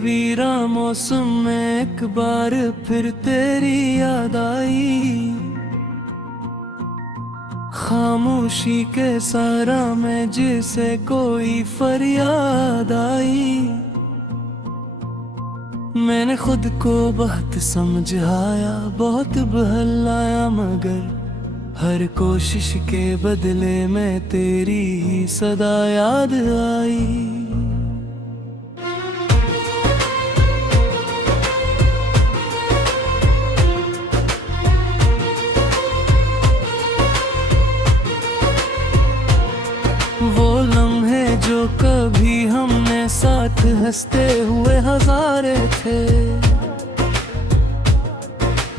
वीरा मौसम में एक बार फिर तेरी याद आई। खामोशी के सारा में जिसे कोई फरियाद आई। मैंने खुद को बहुत समझाया, बहुत बहलाया, मगर हर कोशिश के बदले में तेरी ही सदा याद आई। वो लम्हे जो कभी हमने साथ हंसते हुए हजारे थे,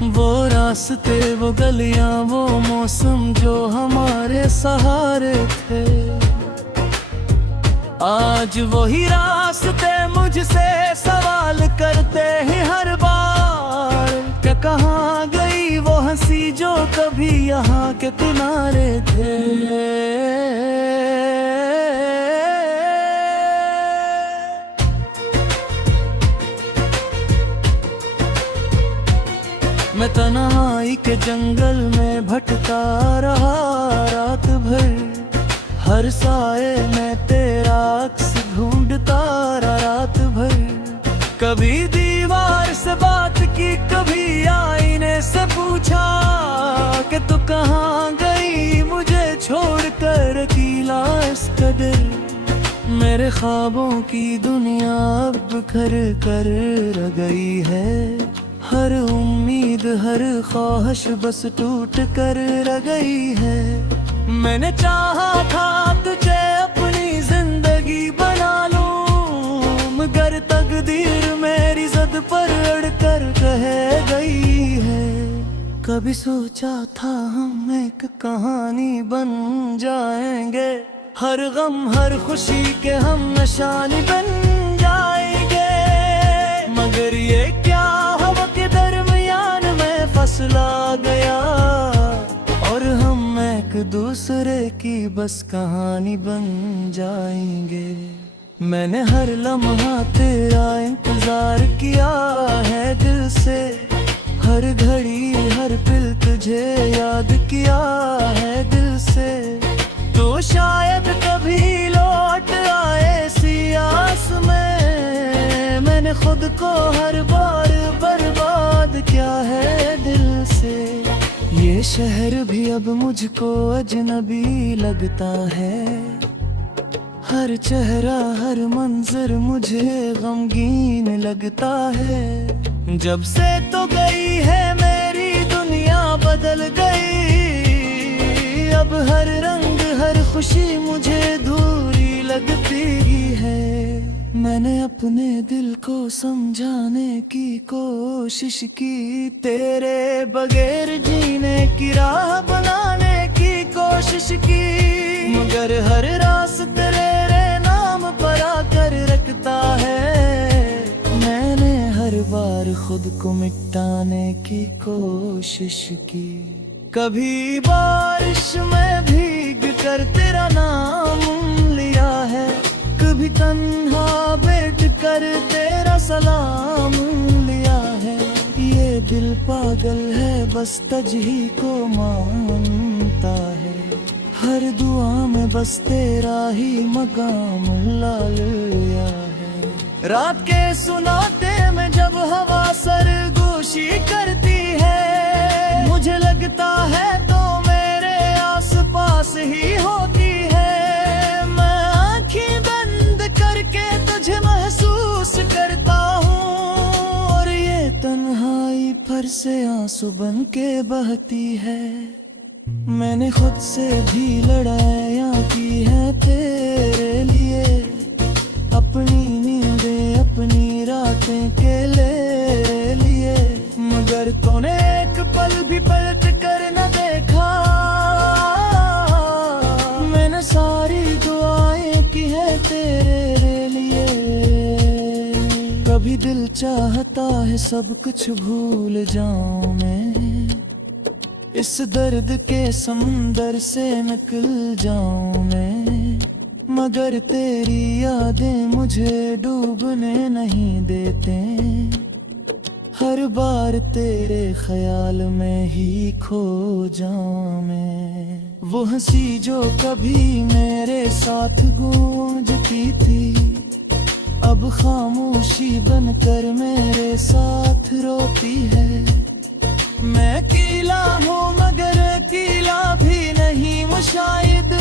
वो रास्ते, वो गलियां, वो मौसम जो हमारे सहारे थे। आज वही रास्ते मुझसे सवाल करते हैं हर बार कि कहाँ गई वो हंसी जो कभी यहाँ के किनारे थे। मैं तन्हाई के जंगल में भटका रहा रात भर, हर साए में तेरा अक्स ढूंढता रहा रात भर। कभी दीवार से बात की, कभी आईने से पूछा कि तू कहाँ गई मुझे छोड़कर, अकेला इस कदर। मेरे ख्वाबों की दुनिया अब बिखर कर रह गई है, हर उम्मीद हर ख्वाहिश बस टूट कर रह गई है। मैंने चाहा था तुझे अपनी जिंदगी बना लूं, मगर तकदीर मेरी ज़द पर अड़कर रह गई है। कभी सोचा था हम एक कहानी बन जाएंगे, हर गम हर खुशी के हम निशानी बन जाएंगे, मगर ये क्या हवा के दरमियान में फसला गया और हम एक दूसरे की बस कहानी बन जाएंगे। मैंने हर लम्हा तेरा इंतजार किया है दिल से, हर घड़ी हर पल तुझे याद किया है दिल से। तो शायद कभी लौट आए सी आस में, मैंने खुद को हर बार बर्बाद किया है दिल से। ये शहर भी अब मुझको अजनबी लगता है, हर चेहरा हर मंजर मुझे गमगीन लगता है। जब से तो गई है मेरी दुनिया बदल गई, अब हर रंग हर खुशी मुझे दूरी लगती है। मैंने अपने दिल को समझाने की कोशिश की, तेरे बगैर जीने की राह बनाने की कोशिश की, मगर हर रास्ता तेरे नाम पर आकर रखता है। मैंने हर बार खुद को मिटाने की कोशिश की, कभी बारिश में भीग कर तेरा नाम लिया है, कभी तन्हा बैठ कर तेरा सलाम लिया है। ये दिल पागल है बस तुझ ही को मानता है, हर दुआ में बस तेरा ही मकाम ला लिया है। रात के सुनाते में जब हवा सरगोशी करती है, मुझे लगता है तो मेरे आस पास ही होती है। मैं आँखें बंद करके तुझे महसूस करता हूँ, और ये तन्हाई पर से आंसू बन के बहती है। मैंने खुद से भी लड़ाइयाँ की हैं तेरे लिए, अपनी नींदें अपनी रातें के लिए, मगर तूने एक पल भी पलट कर न देखा। मैंने सारी दुआएं की है तेरे लिए, कभी दिल चाहता है सब कुछ भूल जाऊं मैं, इस दर्द के समुंदर से निकल जाऊं मैं, मगर तेरी यादें मुझे डूबने नहीं देते। हर बार तेरे ख्याल में ही खो जाऊं मैं। वो हंसी जो कभी मेरे साथ गूंजती थी, अब खामोशी बनकर मेरे साथ रोती है। मैं कीला हूँ मगर कीला भी नहीं मुशायद,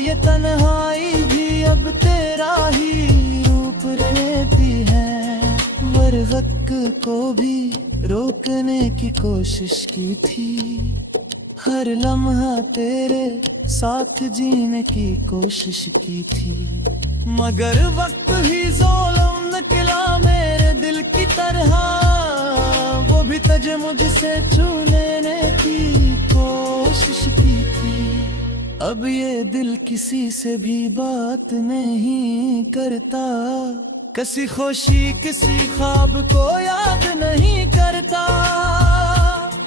ये तन्हाई भी अब तेरा ही रूप लेती है। वक्त को भी रोकने की कोशिश की थी, हर लम्हा तेरे साथ जीने की कोशिश की थी। मगर वक्त ही ज़ोलम निकला मेरे दिल की तरह, वो भी तुझे मुझसे छू लेने की कोशिश की थी। अब ये दिल किसी से भी बात नहीं करता, किसी खुशी किसी ख्वाब को याद नहीं करता।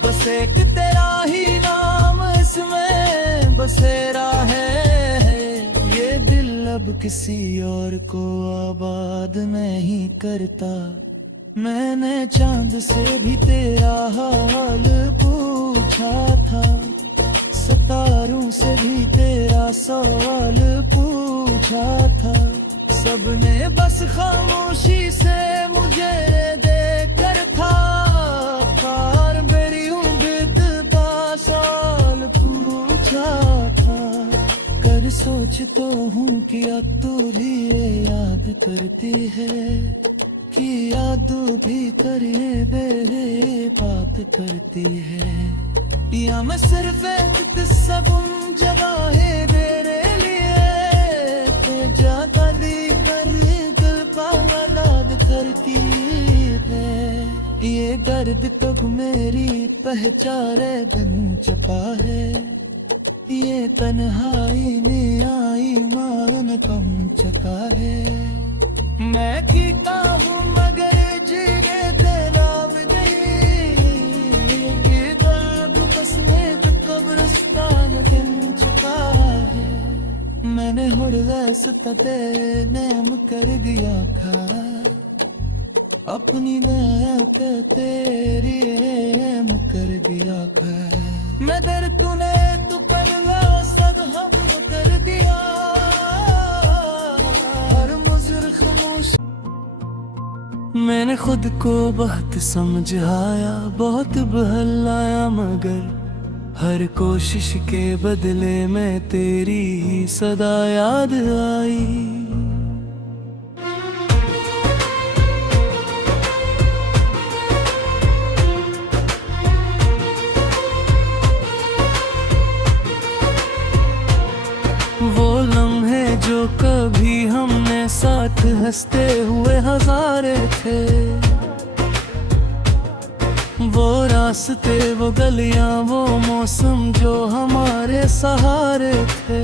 बस एक तेरा ही नाम इसमें बसेरा है, ये दिल अब किसी और को आबाद नहीं करता। मैंने चांद से भी तेरा हाल पूछा था, सितारों से भी तेरा सवाल पूछा था। सबने बस खामोशी से मुझे देखकर था, कार मेरी उम्मीद सवाल पूछा था। कर सोच तो हूँ कि अब तू भी ये याद करती है, कि याद भी करे मेरे बात करती है। या मैं सिर्फ एक किस्सा गुम जगह है तेरे लिए, तो ज्यादा करती है। ये दर्द कब मेरी पहचाने दिन चपा है, ये तन्हाई में आई मान कम चका है। मैं जीता हूँ मगर जीने देना भी नहीं, ये दर्द बसने का कब्रिस्तान गिन चुका है। मैंने हुड़ वैसे तेरे नेम कर दिया खा, अपनी नाक तेरी नेम कर दिया खा। मैं दर तूने तू करवा सब हम कर दिया, और मुझे खामोश। मैंने खुद को बहुत समझाया, बहुत बहलाया, मगर हर कोशिश के बदले में तेरी ही सदा याद आई। वो लम्हे जो कभी हमने साथ हंसते हुए हजारे थे, वो रास्ते वो गलियां वो मौसम जो हमारे सहारे थे।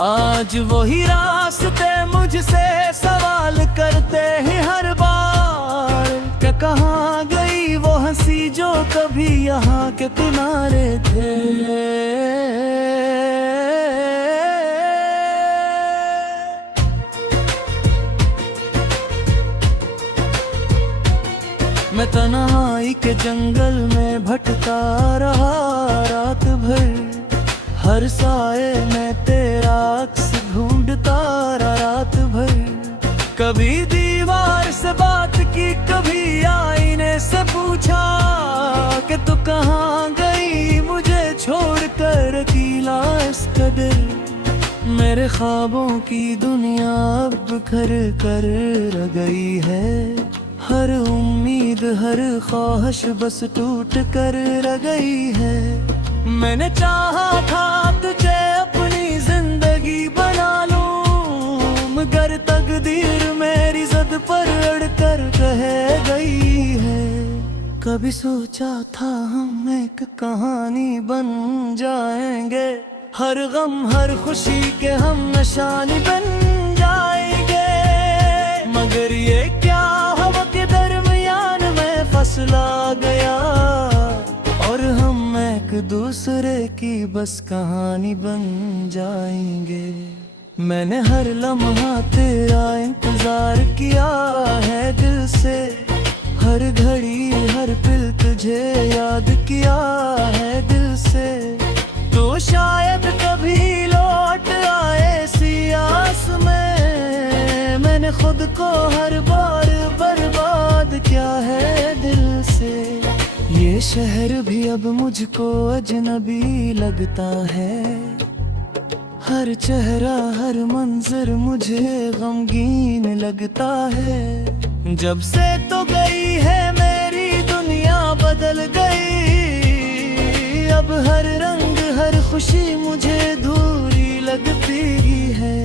आज वही रास्ते मुझसे सवाल करते हैं हर बार, कि कहाँ गई वो हंसी जो कभी यहाँ के किनारे थे। मैं तन्हाई के जंगल में भटका रहा रात भर, हर साए में तेरा अक्स ढूंढता रहा रात भर। कभी दीवार से बात की, कभी आईने से पूछा कि तू कहाँ गई मुझे छोड़कर अकेला इस कदर। मेरे ख्वाबों की दुनिया अब बिखर कर रह गई है, हर उम्मीद हर ख्वाहिश बस टूट कर रह गई है। मैंने चाहा था तुझे अपनी जिंदगी बना लूं, मगर तकदीर मेरी ज़द पर अड़कर रह गई है। कभी सोचा था हम एक कहानी बन जाएंगे, हर गम हर खुशी के हम निशानी बन जाएंगे। मगर ये क्या हवा के दरमियान में फसला गया, और हम एक दूसरे की बस कहानी बन जाएंगे। मैंने हर लम्हा तेरा इंतजार किया है दिल से, हर घड़ी हर पल तुझे याद किया है दिल से। तो शायद कभी लौट आए सी आस में, मैंने खुद को हर बार बर्बाद किया है दिल से। ये शहर भी अब मुझको अजनबी लगता है, हर चेहरा हर मंजर मुझे गमगीन लगता है। जब से तो गई है मेरी दुनिया बदल गई, अब हर रंग हर खुशी मुझे अधूरी लगती है।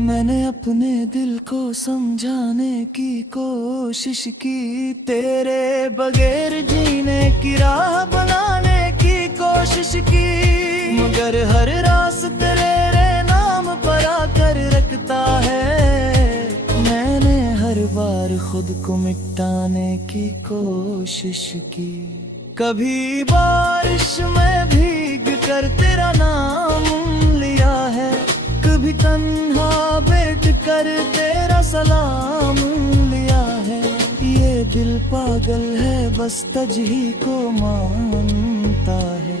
मैंने अपने दिल को समझाने की कोशिश की, तेरे बगैर जीने की राह बनाने की कोशिश की, मगर हर रास्ता तेरे नाम पर आकर रखता है। मैंने हर बार खुद को मिटाने की कोशिश की, कभी बारिश में भीग कर तेरा नाम लिया है, कभी तन्हा बैठ कर तेरा सलाम लिया है। ये दिल पागल है बस तुझी को मानता है,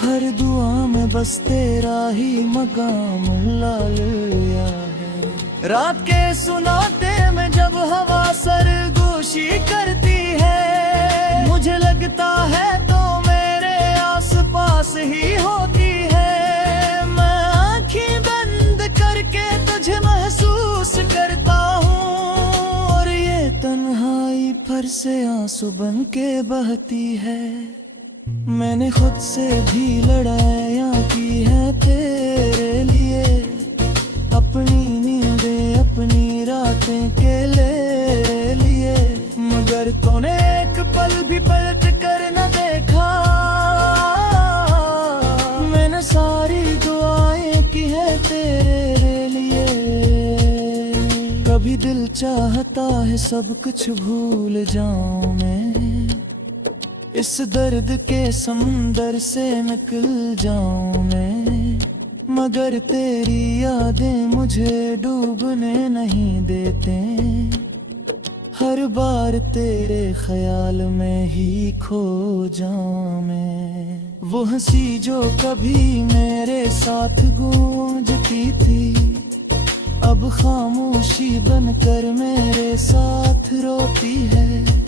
हर दुआ में बस तेरा ही मकाम ला लिया है। रात के सुनाते में जब हवा सरगोशी करती है, मुझे लगता है तो मेरे आस पास ही होती है। मैं आँखें बंद करके तुझे महसूस करता हूँ, और ये तन्हाई पर से आंसू बन के बहती है। मैंने खुद से भी लड़ाइयाँ की हैं तेरे लिए, अपनी नींदें अपनी रातें के लिए, मगर तूने एक पल भी पलट कर न देखा। मैंने सारी दुआएं की हैं तेरे लिए, कभी दिल चाहता है सब कुछ भूल जाऊं मैं, इस दर्द के समुंदर से निकल जाऊं मैं, मगर तेरी यादें मुझे डूबने नहीं देते। हर बार तेरे ख्याल में ही खो जाऊं मैं। वो हंसी जो कभी मेरे साथ गूंजती थी, अब खामोशी बनकर मेरे साथ रोती है।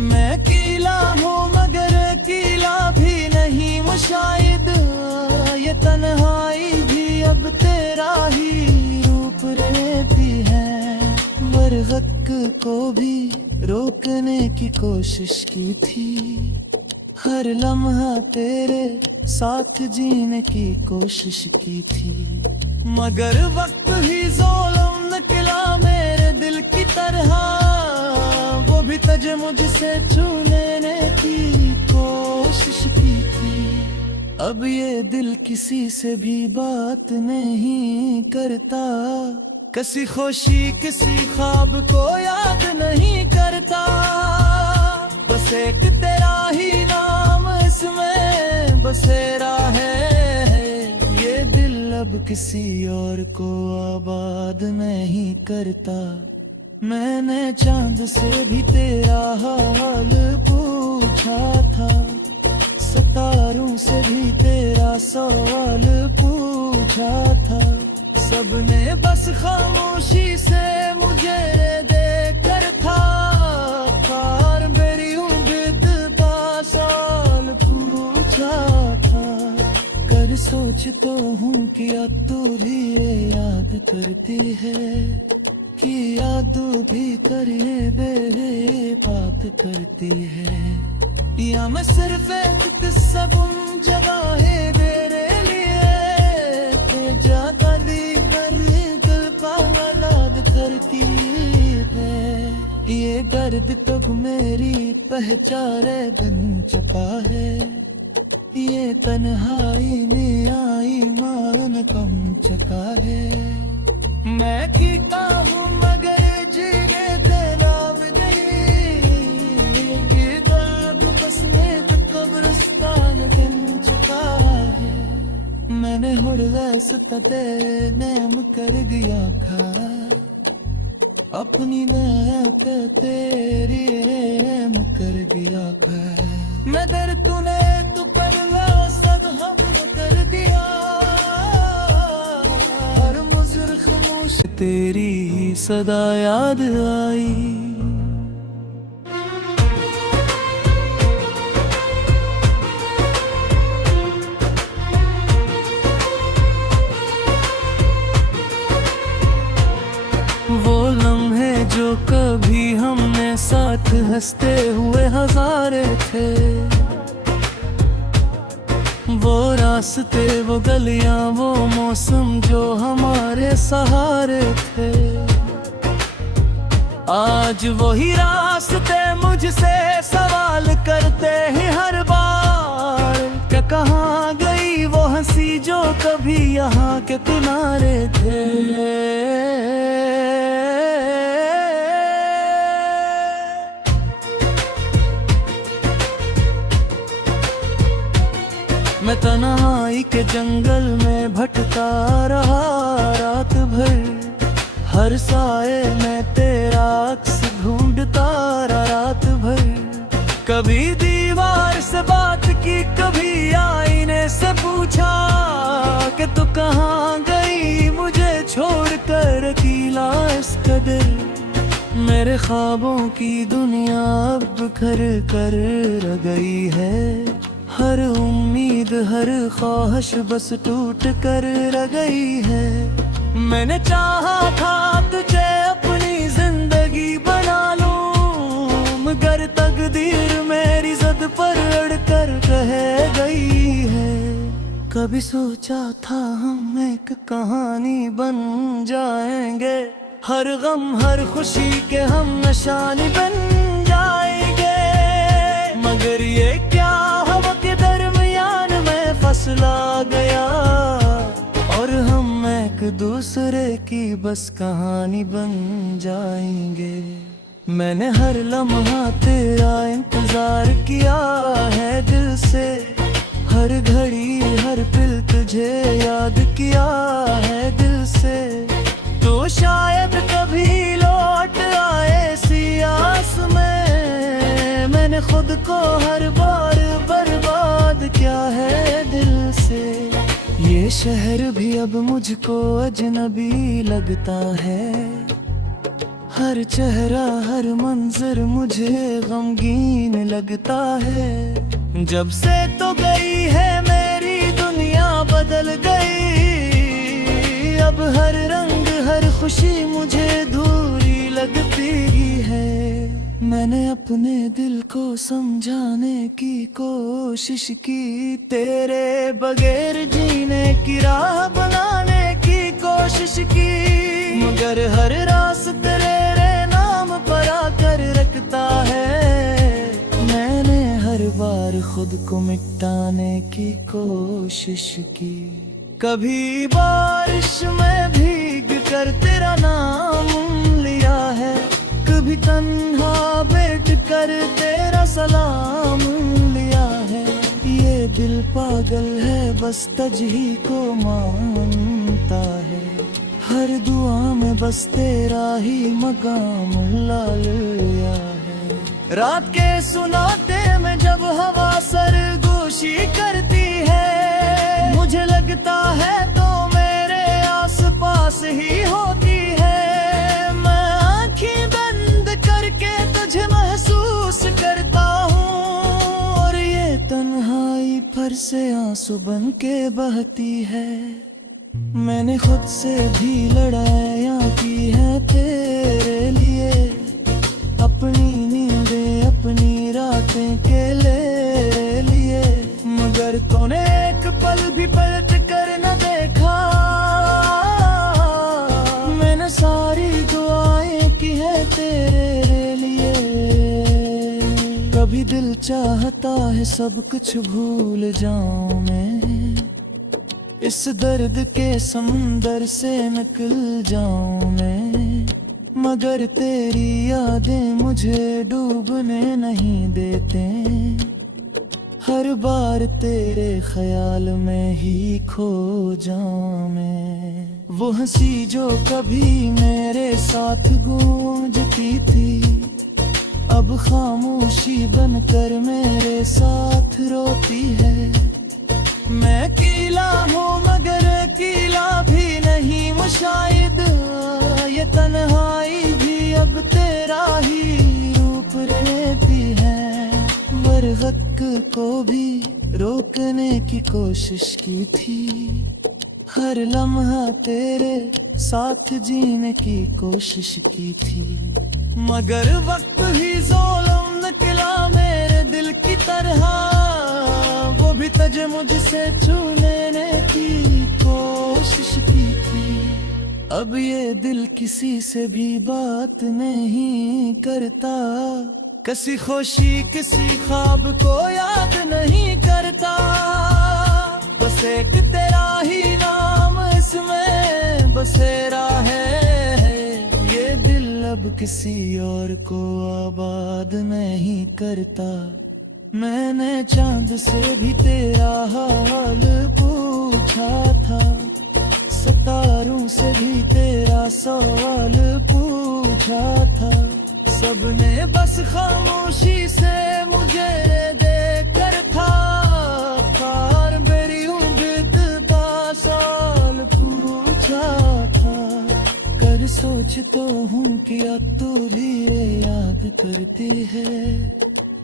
मैं कीला हूँ मगर कीला भी नहीं मुशायद, ये तन्हाई भी अब तेरा ही रूप रहती है। बरगक को भी रोकने की कोशिश की थी, हर लम्हा तेरे साथ जीने की कोशिश की थी, मगर वक्त ही ज़ोलम निकला मेरे दिल की तरह। वो भी तुझे मुझसे छू लेने की कोशिश की थी, अब ये दिल किसी से भी बात नहीं करता, किसी खुशी किसी ख्वाब को याद नहीं करता। बस एक तेरा ही नाम इसमें बसेरा है, ये दिल अब किसी और को आबाद नहीं करता। मैंने चांद से भी तेरा हाल पूछा था, सितारों से भी तेरा सवाल पूछा था, सबने बस खामोशी से मुझे देखकर था। कार मेरी उम्मीद पासाल पूछा था, कर सोचता हूँ कि अब तू भी ये याद करती है, कि याद भी करे बेरे बात करती है। या मैं सिर्फ एक किस्सा गुम जगह है तेरे लिए, ज्यादा कर दिल पागल याद करती है। ये दर्द तक मेरी पहचाने दिन चपा है, ये तन्हाई ने आई मारन कम चका है। मैं जीता हूँ मगर जीने देना भी नहीं, ये दर्द बसने तो कब्रिस्तान दिन थोड़ वैसता तेरे नेम कर गया खा अपनी नेम तेरी नेम कर गया खा मैं दर तूने तू पर सब हम कर दिया और मुझर खामोश तेरी सदा याद आई वो लम्हे जो कभी हमने साथ हंसते हुए हजारे थे वो रास्ते वो गलियां वो मौसम जो हमारे सहारे थे आज वही रास्ते मुझसे सवाल करते हैं हर बार कि कहाँ गई वो हंसी जो कभी यहाँ के किनारे थे मैं तन्हाई के जंगल में भटका रहा रात भर हर साए में तेरा अक्स ढूंढता रहा रात भर कभी दीवार से बात की कभी आईने से पूछा कि तू कहाँ गई मुझे छोड़कर अकेला इस कदर मेरे ख्वाबों की दुनिया अब बिखर कर रह गई है हर उम्मीद हर ख्वाहिश बस टूट कर रह गई है मैंने चाहा था तुझे अपनी जिंदगी बना लूं मगर तकदीर मेरी जिद पर अड़कर रह गई है कभी सोचा था हम एक कहानी बन जाएंगे हर गम हर खुशी के हम निशानी बन जाएंगे मगर ये क्या हवा के दरमियान में फसला गया और हम एक दूसरे की बस कहानी बन जाएंगे मैंने हर लम्हा तेरा इंतजार किया है दिल से हर घड़ी हर पल तुझे याद किया है दिल से तो शायद कभी लौट आए सी आस में मैंने खुद को हर बार बर्बाद किया है दिल से ये शहर भी अब मुझको अजनबी लगता है हर चेहरा हर मंजर मुझे गमगीन लगता है जब से तो गई है मेरी दुनिया बदल गई अब हर रंग हर खुशी मुझे दूरी लगती है मैंने अपने दिल को समझाने की कोशिश की तेरे बगैर जीने की राह बनाने की कोशिश की मगर हर रास्ता तेरे नाम पर आकर रखता है मैंने हर बार खुद को मिटाने की कोशिश की कभी बारिश में भीग कर तेरा नाम लिया है कभी तन्हा बैठ कर तेरा सलाम लिया है ये दिल पागल है बस तुझही को मानता है हर दुआ में बस तेरा ही मकाम ला लिया है रात के सुनाते में जब हवा सरगोशी करती है मुझे लगता है तो मेरे आसपास ही होती है मैं आँखें बंद करके तुझे महसूस करता हूँ और ये तन्हाई पर से आंसू बन के बहती है मैंने खुद से भी लड़ाइयाँ की है तेरे लिए अपनी नींदें अपनी रातें के लिए मगर तूने एक पल भी पलट कर न देखा मैंने सारी दुआएं की है तेरे लिए कभी दिल चाहता है सब कुछ भूल जाऊं मैं इस दर्द के समंदर से निकल जाऊं मैं मगर तेरी यादें मुझे डूबने नहीं देते हर बार तेरे ख्याल में ही खो जाऊं मैं। वो हंसी जो कभी मेरे साथ गूंजती थी, अब खामोशी बनकर मेरे साथ रोती है। मैं कीला हूँ मगर कीला भी नहीं मुशाहिद, ये तन्हाई भी अब तेरा ही रूप रहती है। बरगद को भी रोकने की कोशिश की थी, हर लम्हा तेरे साथ जीने की कोशिश की थी, मगर वक्त ही ज़ोलम निकला मेरे दिल की तरह। वो भी तुझे मुझसे छू लेने की कोशिश की थी। अब ये दिल किसी से भी बात नहीं करता, किसी खुशी किसी ख्वाब को याद नहीं करता। बस एक तेरा ही नाम इसमें बसेरा है, ये दिल अब किसी और को आबाद नहीं करता। मैंने चांद से भी तेरा हाल पूछा था, सितारों से भी तेरा सवाल पूछा था। सबने बस खामोशी से मुझे देखकर था, कार मेरी उम्मीद साल पूछा था। कर सोच तो हूँ कि अब तू भी ये याद करती है,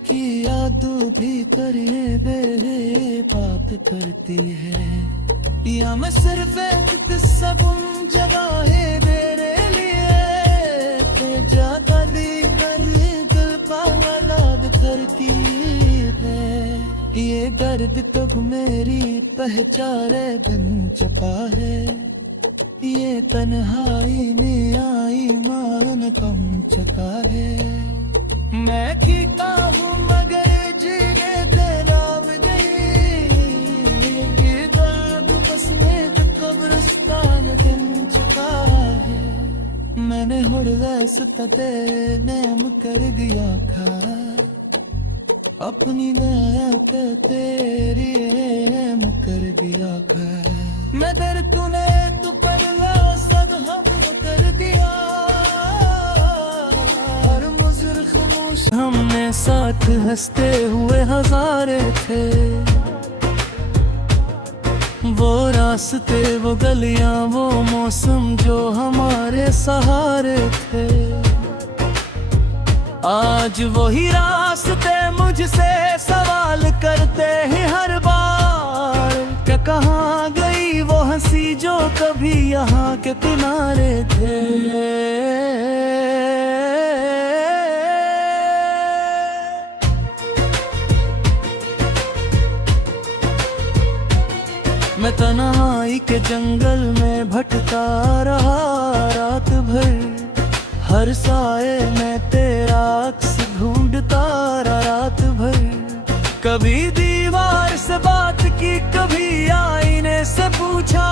कि याद भी करिए बेरे बात करती है। या मैं सिर्फ एक किस्सा गुम जगह है तेरे लिए, ज्यादा करती है। ये दर्द कब मेरी पहचाने दिन चुका है, ये तन्हाई में आई मान कम चका है। मैं खींचा हूँ मगर जीने तेरा नहीं, ये दर्द बस में कब्रिस्तान गिन चुका है। मैंने हुड़ वैसे तेरे नेम कर दिया खा, अपनी नैप तेरी नेम कर दिया खा। मैं दर तूने तू परवा सब हम कर दिया, और मुझर खामोश हमने साथ हंसते हुए हजारे थे। वो रास्ते वो गलियां वो मौसम जो हमारे सहारे थे, आज वही रास्ते मुझसे सवाल करते हैं हर बार, क्या कहाँ गई वो हंसी जो कभी यहाँ के किनारे थे। मैं तन्हाई के जंगल में भटका रहा रात भर, हर साए में तेरा अक्स ढूंढता रहा रात भर। कभी दीवार से बात की कभी आईने से पूछा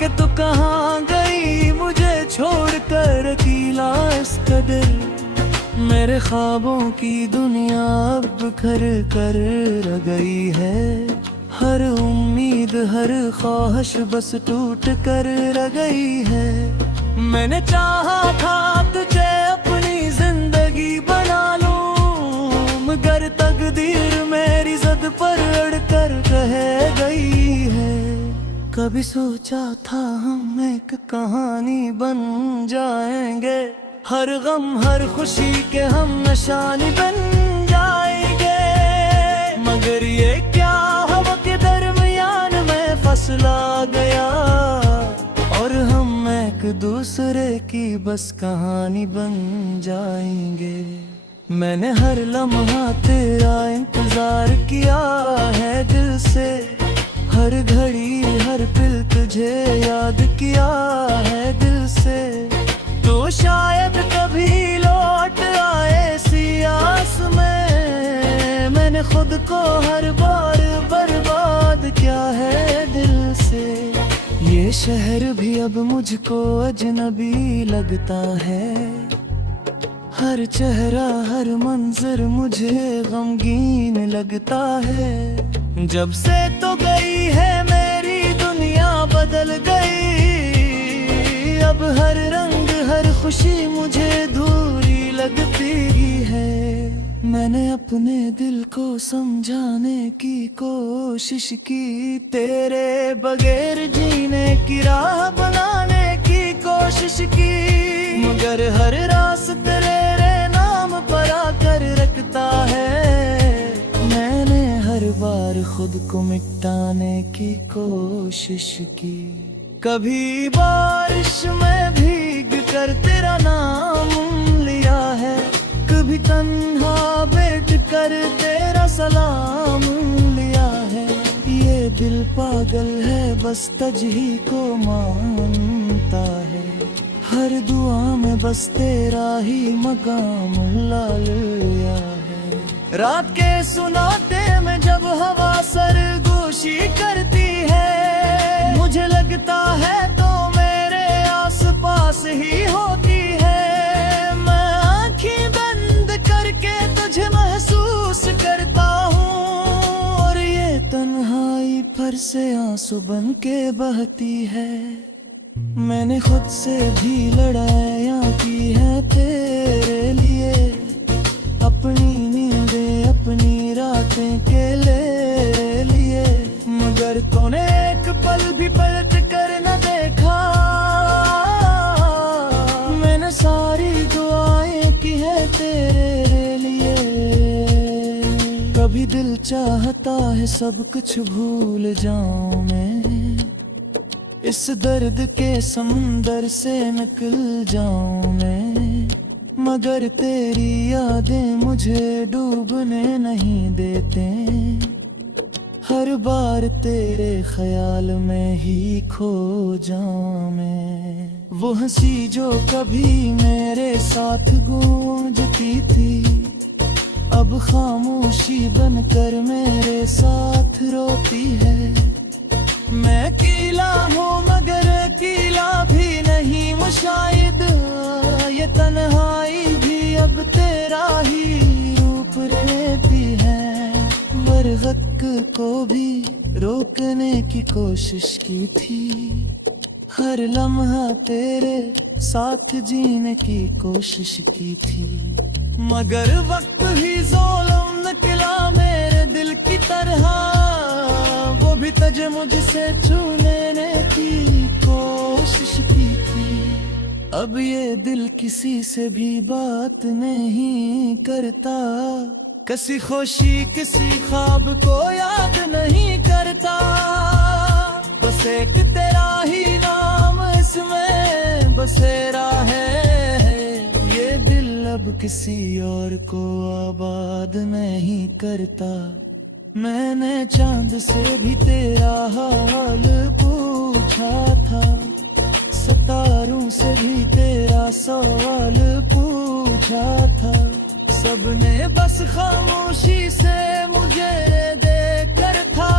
कि तू कहाँ गई मुझे छोड़कर अकेला इस कदर। मेरे ख्वाबों की दुनिया अब बिखर कर रह गई है, हर उम्मीद हर ख्वाहिश बस टूट कर रह गई है। मैंने चाहा था तुझे अपनी जिंदगी बना लूं, मगर तकदीर मेरी ज़द पर अड़कर रह गई है। कभी सोचा था हम एक कहानी बन जाएंगे, हर गम हर खुशी के हम निशानी बन जाएंगे, मगर ये क्या हवा के दरमियान में फसला गया, और हम एक दूसरे की बस कहानी बन जाएंगे। मैंने हर लम्हा तेरा इंतजार किया है दिल से, हर घड़ी हर पल तुझे याद किया है दिल से। तो शायद कभी लौट आए सी आस में, मैंने खुद को हर बार बर्बाद किया है दिल से। ये शहर भी अब मुझको अजनबी लगता है, हर चेहरा हर मंजर मुझे गमगीन लगता है। जब से तो गई है मेरी दुनिया बदल गई, अब हर रंग हर खुशी मुझे दूरी लगती है। मैंने अपने दिल को समझाने की कोशिश की, तेरे बगैर जीने की राह बनाने की कोशिश की, मगर हर रास्ता तेरे नाम पर आकर रखता है। मैंने हर बार खुद को मिटाने की कोशिश की, कभी बारिश में भीग कर तेरा नाम लिया है, कभी तन्हा बैठ कर तेरा सलाम लिया है। ये दिल पागल है बस तुझी को मानता है, हर दुआ में बस तेरा ही मकाम ला लिया है। रात के सुनाते में जब हवा सरगोशी करती है, मुझे लगता है तो मेरे आस पास ही होती है। मैं आँखें बंद करके तुझे महसूस करता हूँ, और ये तन्हाई पर से आंसू बन के बहती है। मैंने खुद से भी लड़ाइयाँ की हैं तेरे लिए, अपनी नींदें अपनी रातें के लिए, मगर तूने एक पल भी पलट कर न देखा। मैंने सारी दुआएं की हैं तेरे लिए, कभी दिल चाहता है सब कुछ भूल जाऊं मैं, इस दर्द के समुंदर से निकल जाऊं मैं, मगर तेरी यादें मुझे डूबने नहीं देते। हर बार तेरे ख्याल में ही खो जाऊं मैं। वो हंसी जो कभी मेरे साथ गूंजती थी, अब खामोशी बनकर मेरे साथ रोती है। मैं कीला हूँ मगर कीला भी नहीं मुशाहिद, ये तन्हाई भी अब तेरा ही रूप लेती है। बरगक को भी रोकने की कोशिश की थी, हर लम्हा तेरे साथ जीने की कोशिश की थी, मगर वक्त ही ज़ोलम निकला मेरे दिल की तरह। वो भी तुझे मुझसे छूने की कोशिश की थी, अब ये दिल किसी से भी बात नहीं करता, किसी खुशी किसी ख्वाब को याद नहीं करता। बस एक तेरा ही नाम इसमें बसेरा है, ये दिल अब किसी और को आबाद नहीं करता। मैंने चांद से भी तेरा हाल पूछा था, सितारों से भी तेरा सवाल पूछा था, सबने बस खामोशी से मुझे देखकर था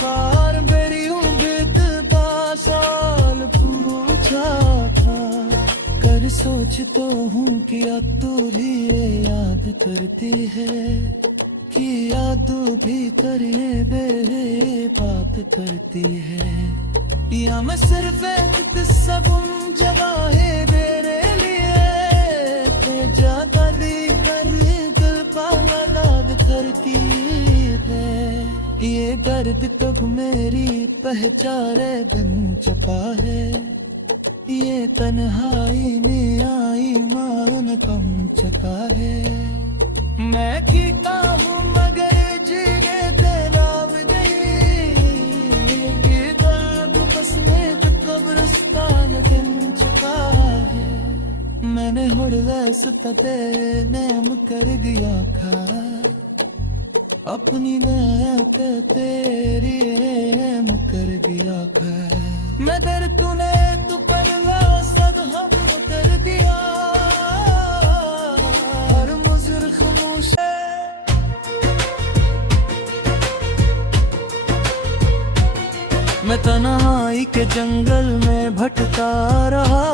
पार मेरी उम्मीद बासाल पूछा था। कर सोच तो हूँ कि अब तू भी याद करती है, कि याद भी करिए मेरे बात करती है, या मैं सिर्फ एक किस्सा गुम जगह है तेरे लिए, तो ज्यादा कर दिल पागल याद करती है। ये दर्द कब मेरी पहचाने दिन चुका है, ये तन्हाई में आई मान कम चका है। मैं जीता हूँ मगर जीने तेरा नहीं, ये दर्द बसने का कब्रिस्तान गिन चुका है। मैंने हुड़ वैसे नेम कर दिया खा, अपनी नेम तेरी नेम कर दिया खा। मगर तूने तू पर सब हम कर दिया, और मुझे खामोश मैं तन्हाई के जंगल में भटका रहा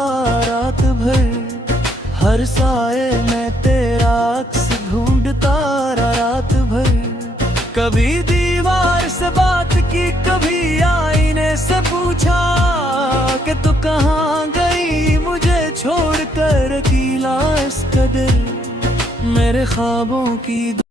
रात भर। हर साए में तेरा अक्स ढूंढता रहा रात भर। कभी दीवार से बात की, कभी आईने से पूछा कि तू कहाँ गई मुझे छोड़कर, अकेला इस कदर मेरे ख्वाबों की